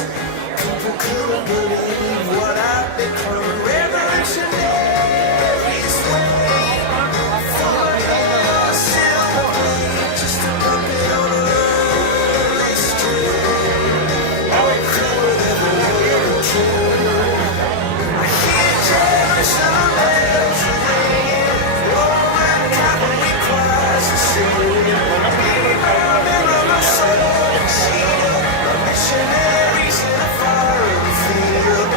People couldn't believe what I've become. Revolutionary sway. For a silver blade, just a puppet on a lonely string. All could ever be true. I hear Jerusalem bells ring. Roman Catholic choirs are singing. Mirror my soul, shield. Missionaries in a foreign field.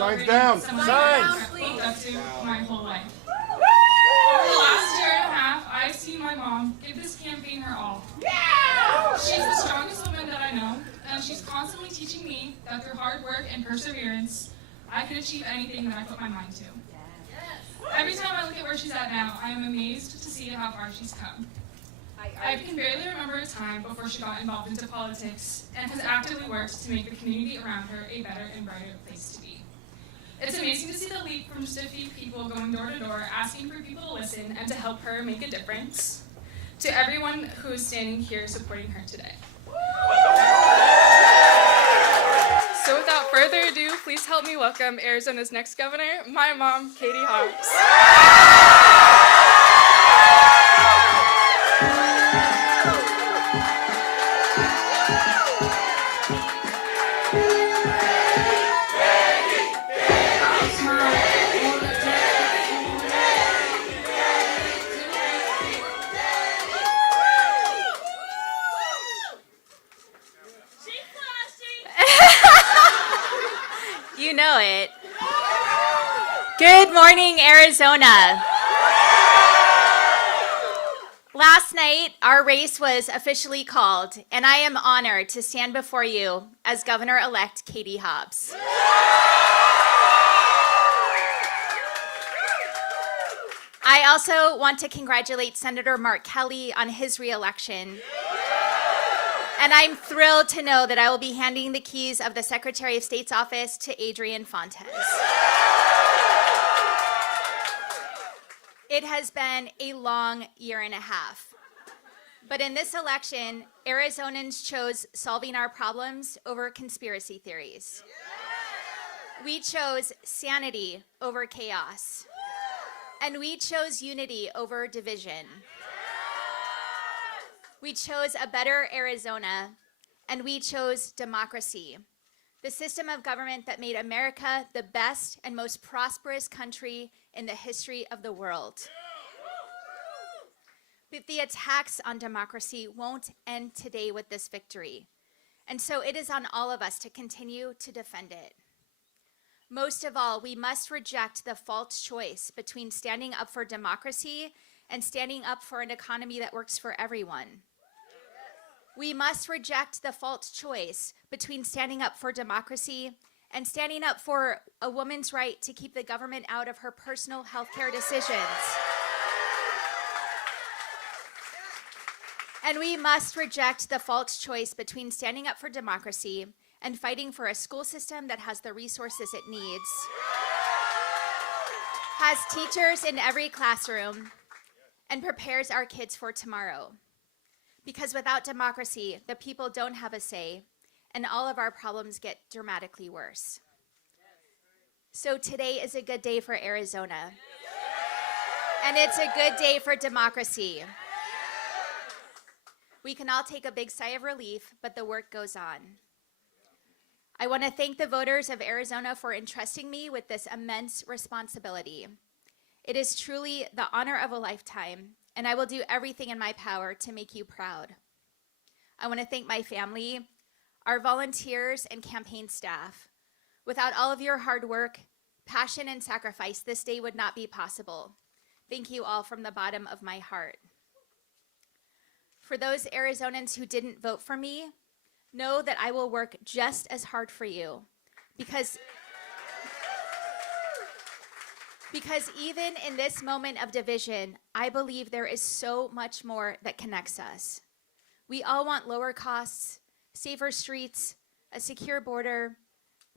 celebrating something I've looked up to my whole life. Over the last year and a half, I've seen my mom give this campaign her all. She's the strongest woman that I know, and she's constantly teaching me that through hard work and perseverance, I can achieve anything that I put my mind to. Every time I look at where she's at now, I am amazed to see how far she's come. I can barely remember a time before she got involved into politics and has actively worked to make the community around her a better and brighter place to be. It's amazing to see the leap from just a few people going door to door, asking for people to listen and to help her make a difference, to everyone who is standing here supporting her today. So without further ado, please help me welcome Arizona's next governor, my mom, Katie Hobbs. You know it. Good morning, Arizona. Last night, our race was officially called, and I am honored to stand before you as Governor-elect Katie Hobbs. I also want to congratulate Senator Mark Kelly on his re-election. And I'm thrilled to know that I will be handing the keys of the Secretary of State's office to Adrian Fontes. It has been a long year and a half. But in this election, Arizonans chose solving our problems over conspiracy theories. We chose sanity over chaos. And we chose unity over division. We chose a better Arizona, and we chose democracy, the system of government that made America the best and most prosperous country in the history of the world. But the attacks on democracy won't end today with this victory, and so it is on all of us to continue to defend it. Most of all, we must reject the false choice between standing up for democracy and standing up for an economy that works for everyone. We must reject the false choice between standing up for democracy and standing up for a woman's right to keep the government out of her personal health care decisions. And we must reject the false choice between standing up for democracy and fighting for a school system that has the resources it needs, has teachers in every classroom, and prepares our kids for tomorrow. Because without democracy, the people don't have a say, and all of our problems get dramatically worse. So today is a good day for Arizona. And it's a good day for democracy. We can all take a big sigh of relief, but the work goes on. I want to thank the voters of Arizona for entrusting me with this immense responsibility. It is truly the honor of a lifetime, and I will do everything in my power to make you proud. I want to thank my family, our volunteers, and campaign staff. Without all of your hard work, passion, and sacrifice, this day would not be possible. Thank you all from the bottom of my heart. For those Arizonans who didn't vote for me, know that I will work just as hard for you, because even in this moment of division, I believe there is so much more that connects us. We all want lower costs, safer streets, a secure border,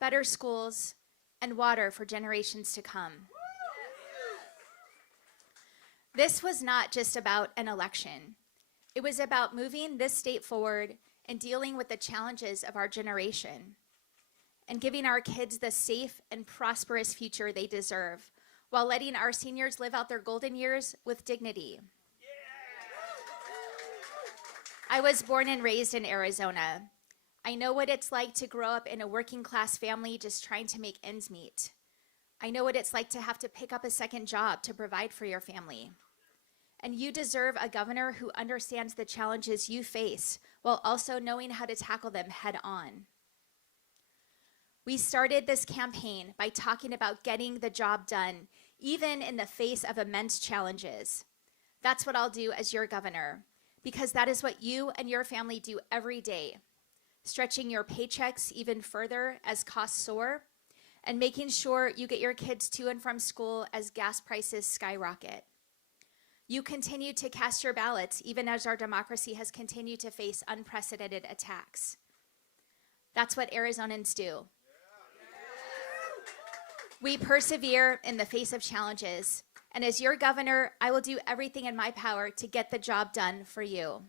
better schools, and water for generations to come. This was not just about an election. It was about moving this state forward and dealing with the challenges of our generation and giving our kids the safe and prosperous future they deserve, while letting our seniors live out their golden years with dignity. I was born and raised in Arizona. I know what it's like to grow up in a working class family just trying to make ends meet. I know what it's like to have to pick up a second job to provide for your family. And you deserve a governor who understands the challenges you face while also knowing how to tackle them head on. We started this campaign by talking about getting the job done, even in the face of immense challenges. That's what I'll do as your governor, because that is what you and your family do every day, stretching your paychecks even further as costs soar, and making sure you get your kids to and from school as gas prices skyrocket. You continue to cast your ballots even as our democracy has continued to face unprecedented attacks. That's what Arizonans do. We persevere in the face of challenges, and as your governor, I will do everything in my power to get the job done for you.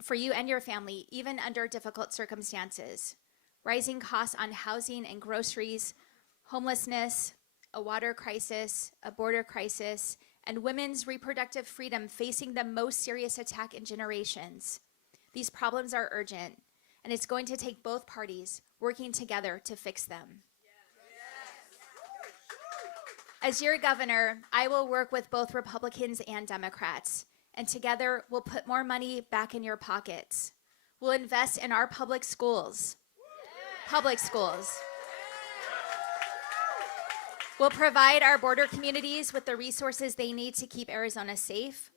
For you and your family, even under difficult circumstances. Rising costs on housing and groceries, homelessness, a water crisis, a border crisis, and women's reproductive freedom facing the most serious attack in generations. These problems are urgent, and it's going to take both parties working together to fix them. As your governor, I will work with both Republicans and Democrats, and together we'll put more money back in your pockets. We'll invest in our public schools. Public schools. We'll provide our border communities with the resources they need to keep Arizona safe.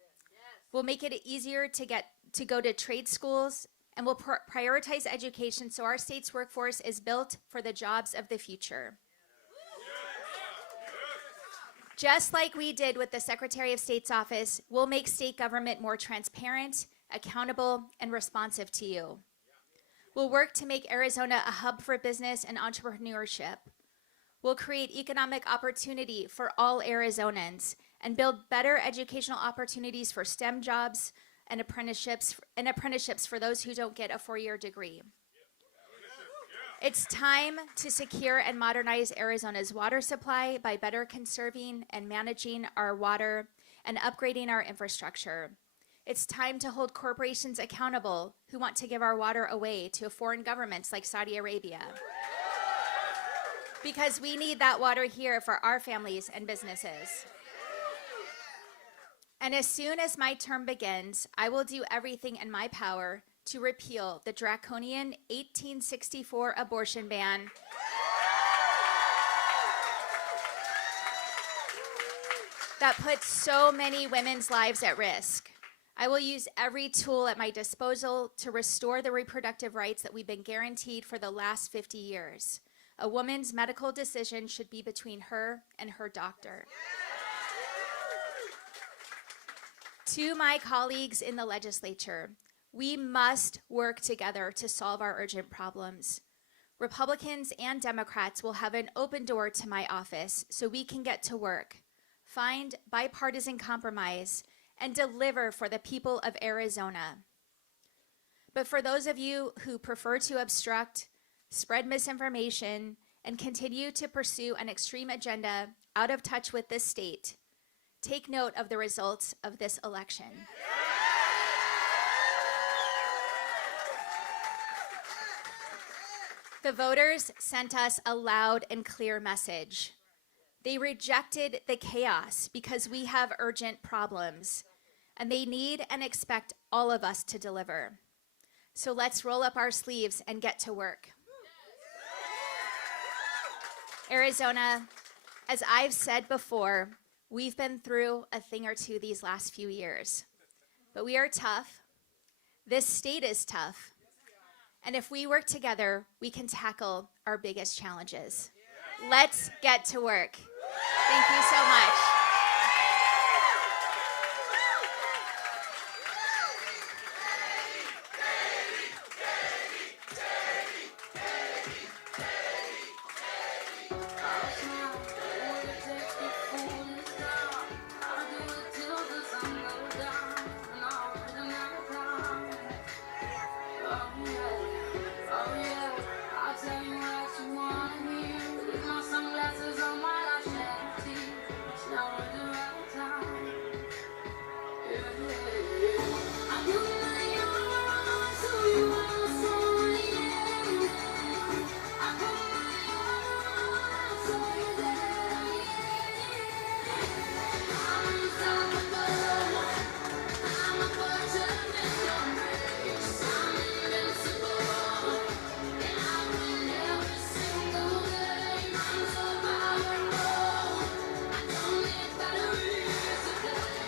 We'll make it easier to go to trade schools, and we'll prioritize education so our state's workforce is built for the jobs of the future. Just like we did with the Secretary of State's office, we'll make state government more transparent, accountable, and responsive to you. We'll work to make Arizona a hub for business and entrepreneurship. We'll create economic opportunity for all Arizonans and build better educational opportunities for STEM jobs and apprenticeships for those who don't get a four-year degree. It's time to secure and modernize Arizona's water supply by better conserving and managing our water and upgrading our infrastructure. It's time to hold corporations accountable who want to give our water away to foreign governments like Saudi Arabia. Because we need that water here for our families and businesses. And as soon as my term begins, I will do everything in my power to repeal the draconian 1864 abortion ban that puts so many women's lives at risk. I will use every tool at my disposal to restore the reproductive rights that we've been guaranteed for the last 50 years. A woman's medical decision should be between her and her doctor. To my colleagues in the legislature, we must work together to solve our urgent problems. Republicans and Democrats will have an open door to my office so we can get to work, find bipartisan compromise, and deliver for the people of Arizona. But for those of you who prefer to obstruct, spread misinformation, and continue to pursue an extreme agenda out of touch with this state, take note of the results of this election. The voters sent us a loud and clear message. They rejected the chaos because we have urgent problems, and they need and expect all of us to deliver. So let's roll up our sleeves and get to work. Arizona, as I've said before, we've been through a thing or two these last few years, but we are tough. This state is tough. And if we work together, we can tackle our biggest challenges. Let's get to work. Thank you so much.